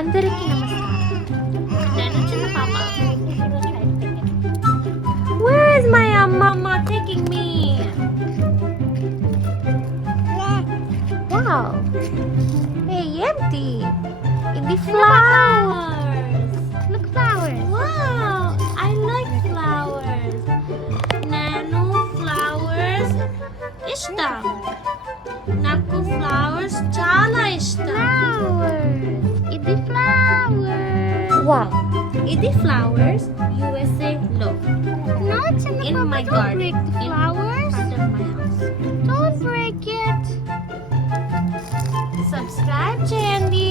అందరికీ నమస్కారం. నేను చిన్న పాప. Where is my mama taking me? Wow. Hey, empty. The flowers. Look, flowers. Wow, I like flowers. Nanu flowers ishtam. నాకు flowers చాలా ఇష్టం. Flowers. It's flowers. Wow, ఇది flowers USA లో. No, Chinna In Papa, my don't garden. break the In flowers. front of my house. Don't break it. Subscribe చేయండి.